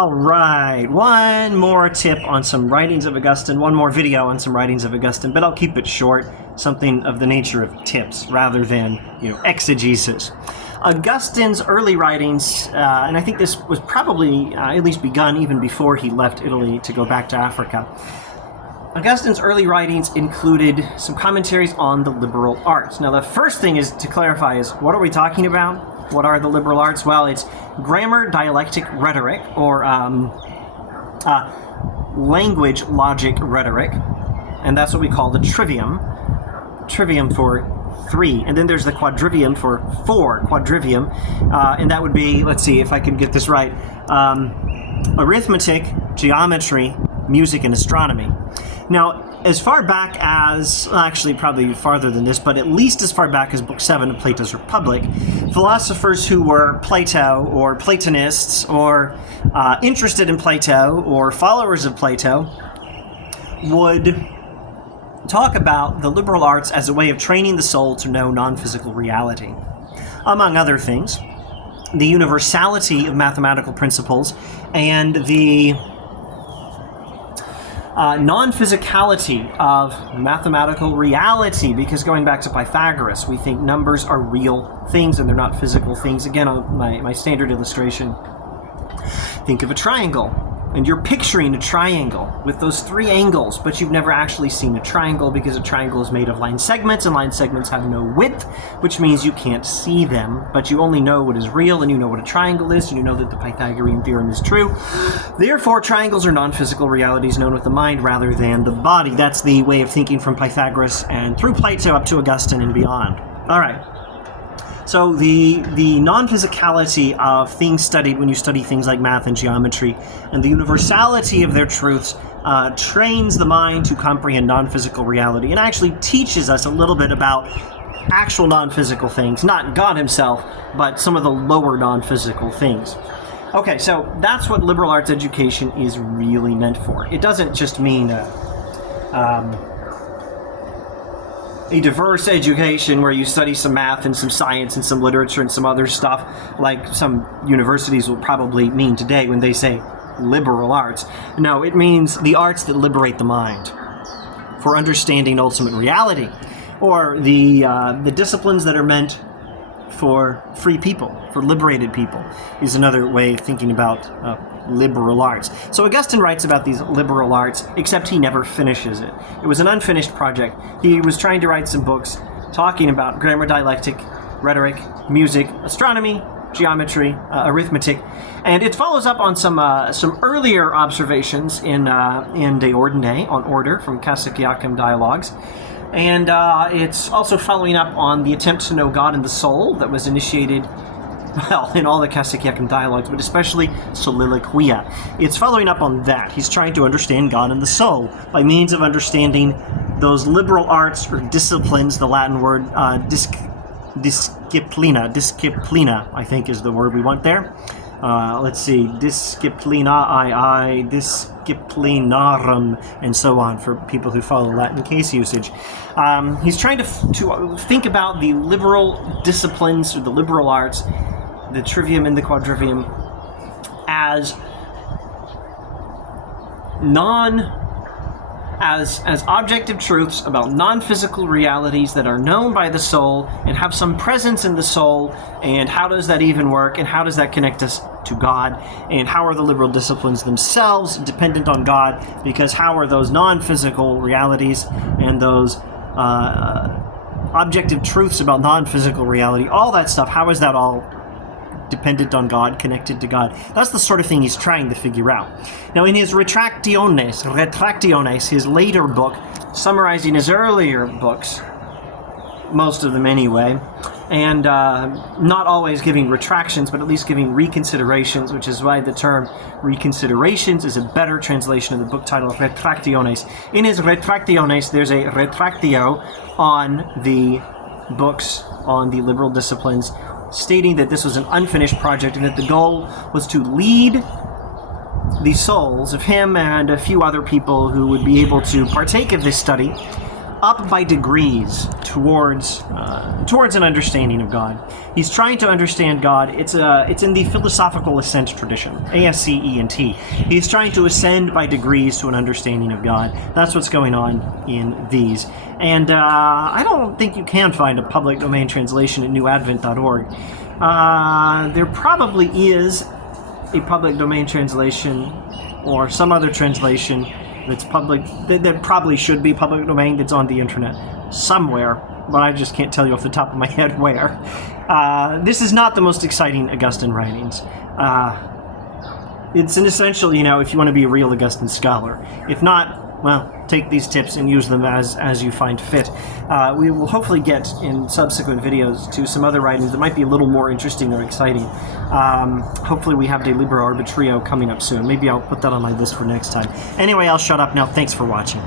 All right, one more tip on some writings of Augustine, one more video on some writings of Augustine, but I'll keep it short, something of the nature of tips rather than, exegesis. Augustine's early writings, and I think this was probably at least begun even before he left Italy to go back to Africa. Augustine's early writings included some commentaries on the liberal arts. Now, the first thing is to clarify is, what are we talking about? What are the liberal arts? Well, it's grammar, dialectic, rhetoric, or language, logic, rhetoric, and that's what we call the trivium. Trivium for 3, and then there's the quadrivium for 4, quadrivium, and that would be, let's see if I can get this right, arithmetic, geometry, music, and astronomy. Now, as far back as, well, actually probably farther than this, but at least as far back as Book 7 of Plato's Republic, philosophers who were Plato or Platonists or interested in Plato or followers of Plato would talk about the liberal arts as a way of training the soul to know non-physical reality. Among other things, the universality of mathematical principles and the non-physicality of mathematical reality, because going back to Pythagoras, we think numbers are real things and they're not physical things. Again, on my standard illustration, think of a triangle, and you're picturing a triangle with those 3 angles, but you've never actually seen a triangle because a triangle is made of line segments, and line segments have no width, which means you can't see them, but you only know what is real, and you know what a triangle is, and you know that the Pythagorean theorem is true. Therefore, triangles are non-physical realities known with the mind rather than the body. That's the way of thinking from Pythagoras and through Plato up to Augustine and beyond. All right. So the non-physicality of things studied when you study things like math and geometry, and the universality of their truths trains the mind to comprehend non-physical reality and actually teaches us a little bit about actual non-physical things, not God himself, but some of the lower non-physical things. Okay, so that's what liberal arts education is really meant for. It doesn't just mean a diverse education where you study some math and some science and some literature and some other stuff like some universities will probably mean today when they say liberal arts. No, it means the arts that liberate the mind for understanding ultimate reality, or the disciplines that are meant for free people, for liberated people, is another way of thinking about liberal arts. So Augustine writes about these liberal arts, except he never finishes it. It was an unfinished project. He was trying to write some books talking about grammar, dialectic, rhetoric, music, astronomy, geometry, arithmetic, and it follows up on some earlier observations in De Ordine, on order, from Cassiciacum Dialogues. And it's also following up on the attempt to know God and the soul that was initiated, well, in all the Cassiciacum Dialogues, but especially Soliloquia. It's following up on that. He's trying to understand God and the soul by means of understanding those liberal arts or disciplines, the Latin word disciplina, I think is the word we want there. Let's see, disciplina, disciplinarum, and so on for people who follow Latin case usage. He's trying to think about the liberal disciplines or the liberal arts, the trivium and the quadrivium, as as objective truths about non-physical realities that are known by the soul and have some presence in the soul, and how does that even work, and how does that connect us to God, and how are the liberal disciplines themselves dependent on God, because how are those non-physical realities and those objective truths about non-physical reality, all that stuff, how is that all dependent on God, connected to God? That's the sort of thing he's trying to figure out. Now, in his Retractiones, his later book, summarizing his earlier books, most of them anyway, and not always giving retractions, but at least giving reconsiderations, which is why the term reconsiderations is a better translation of the book title, Retractiones. In his Retractiones, there's a retractio on the books on the liberal disciplines, stating that this was an unfinished project and that the goal was to lead the souls of him and a few other people who would be able to partake of this study up by degrees towards an understanding of God. He's trying to understand God. It's in the philosophical ascent tradition, ASCENT. He's trying to ascend by degrees to an understanding of God. That's what's going on in these. And I don't think you can find a public domain translation at newadvent.org. There probably is a public domain translation or some other translation that's public, that probably should be public domain, that's on the internet somewhere, but I just can't tell you off the top of my head where. This is not the most exciting Augustine writings. It's an essential, if you want to be a real Augustine scholar. If not, well, take these tips and use them as you find fit. We will hopefully get in subsequent videos to some other writings that might be a little more interesting or exciting. Hopefully we have De Libero Arbitrio coming up soon. Maybe I'll put that on my list for next time. Anyway, I'll shut up now. Thanks for watching.